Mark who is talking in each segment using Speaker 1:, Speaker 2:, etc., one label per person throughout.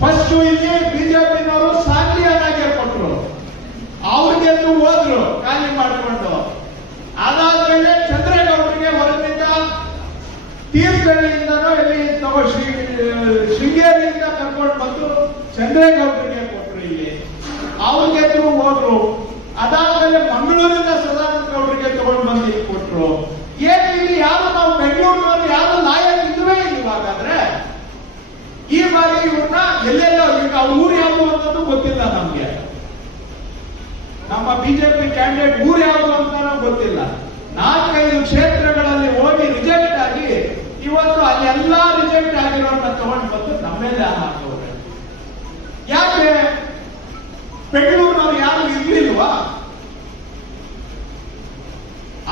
Speaker 1: First ಇಲ್ಲಿ ಬಿಜೆಪಿನವರು ಸಾಂಗ್ಲಿಯನ್ನಾಗೆ ಕೊಟ್ರು ಅವ್ರಿಗೆ ಹೋದ್ರು, ಖಾಲಿ ಮಾಡಿಕೊಂಡು. ಅದಾದ್ಮೇಲೆ ಚಂದ್ರೇಗೌಡರಿಗೆ ಹೊರಗಿಂದ ತೀರ್ಥಹಳ್ಳಿಯಿಂದನೋ ಇಲ್ಲಿ ತಗೋ ಶ್ರೀ, ಶೃಂಗೇರಿಯಿಂದ ಕರ್ಕೊಂಡು ಬಂದು ಚಂದ್ರೇಗೌಡರಿಗೆ ಕೊಟ್ರು ಇಲ್ಲಿ. ಅವ್ರು ಗೆದ್ರು ಹೋದ್ರು. ಅದಾದ್ಮೇಲೆ ಮಂಗಳೂರಿಂದ ಸದಾನಂದ ಗೌಡರಿಗೆ ತಗೊಂಡು ಬಂದು ಕೊಟ್ರು. ಏನ್ ಇಲ್ಲಿ ಯಾರು ನಾವು ಬೆಂಗಳೂರಿನವರು ಯಾರು ಲಾಯಕ್ ನಮ್ಮ ಬಿಜೆಪಿ ಕ್ಯಾಂಡಿಡೇಟ್ ಊರು ಯಾವುದು ಅಂತಾನೂ ಗೊತ್ತಿಲ್ಲ. ನಾಲ್ಕೈದು ಕ್ಷೇತ್ರಗಳಲ್ಲಿ ಹೋಗಿ ರಿಜೆಕ್ಟ್ ಆಗಿ ಇವತ್ತು ಅಲ್ಲಿ ಎಲ್ಲಾ ರಿಜೆಕ್ಟ್ ಆಗಿರೋನ್ನ ತಗೊಂಡು ಬಂದು ನಮ್ಮ ಮೇಲೆ ಹಾಕೋರೆ ಯಾಕೆ? ಬೆಂಗಳೂರಿನವ್ರು ಯಾರು ಇರ್ಲಿಲ್ವಾ?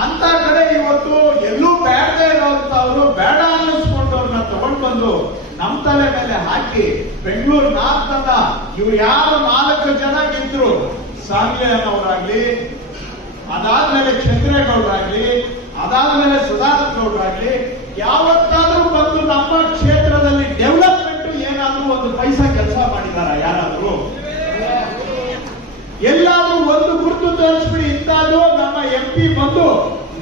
Speaker 1: ಅಂತ ಕಡೆ ಇವತ್ತು ಎಲ್ಲೂ ಬೇಡದೇ ಇರುವಂತವ್ರು ಬೇಡ ಅನ್ನಿಸ್ಕೊಂಡವ್ರನ್ನ ತಗೊಂಡು ಬಂದು ನಮ್ಮ ತಲೆ ಮೇಲೆ ಹಾಕಿ ಬೆಂಗಳೂರು ನಾರ್ತದ ಇವ್ರು ಯಾರು ನಾಲ್ಕು ಜನ ಗೆದ್ರು? ಅನ್ನೋರಾಗ್ಲಿ ಅದಾದ್ಮೇಲೆ ಚಂದ್ರೇಗೌಡರಾಗ್ಲಿ ಅದಾದ ಮೇಲೆ ಗೌಡರಾಗ್ಲಿ ಯಾವತ್ತಾದ್ರೂ ಬಂದು ನಮ್ಮ ಕ್ಷೇತ್ರದಲ್ಲಿ ಡೆವಲಪ್ಮೆಂಟ್ ಏನಾದ್ರೂ ಒಂದು ಪೈಸಾ ಕೆಲಸ ಮಾಡಿದಾರ ಯಾರಾದ್ರೂ? ಎಲ್ಲಾದ್ರೂ ಒಂದು ಗುರುತು ತೋರಿಸ್ಬಿಡಿ ಇಂದಾದ್ರು ನಮ್ಮ ಎಂ ಪಿ ಬಂದು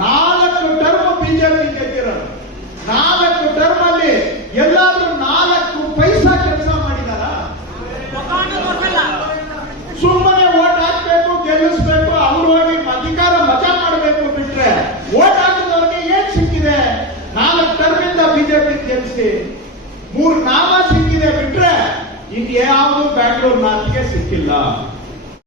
Speaker 1: ನಾಲ್ಕು ಟರ್ಮ್ ಬಿಜೆಪಿ ಗೆದ್ದಿರೋದು ನಾಲ್ಕು ಟರ್ಮ್ ಅಲ್ಲಿ ಎಲ್ಲಾದ್ರೂ ನಾಲ್ಕು ಪೈಸಾ ಕೆಲಸ ಮಾಡಿದಾರ? ಸುಮ್ಮನೆ ಬಿಜೆಪಿ ಗೆಲ್ಲಿಸಿ ಮೂರು ನಾಮ ಸಿಕ್ಕಿದೆ ಬಿಟ್ರೆ ಇನ್ಯಾವುದು ಬ್ಯಾಂಗ್ಳೂರ್ ನಾಲ್ಕಿಗೆ ಸಿಕ್ಕಿಲ್ಲ.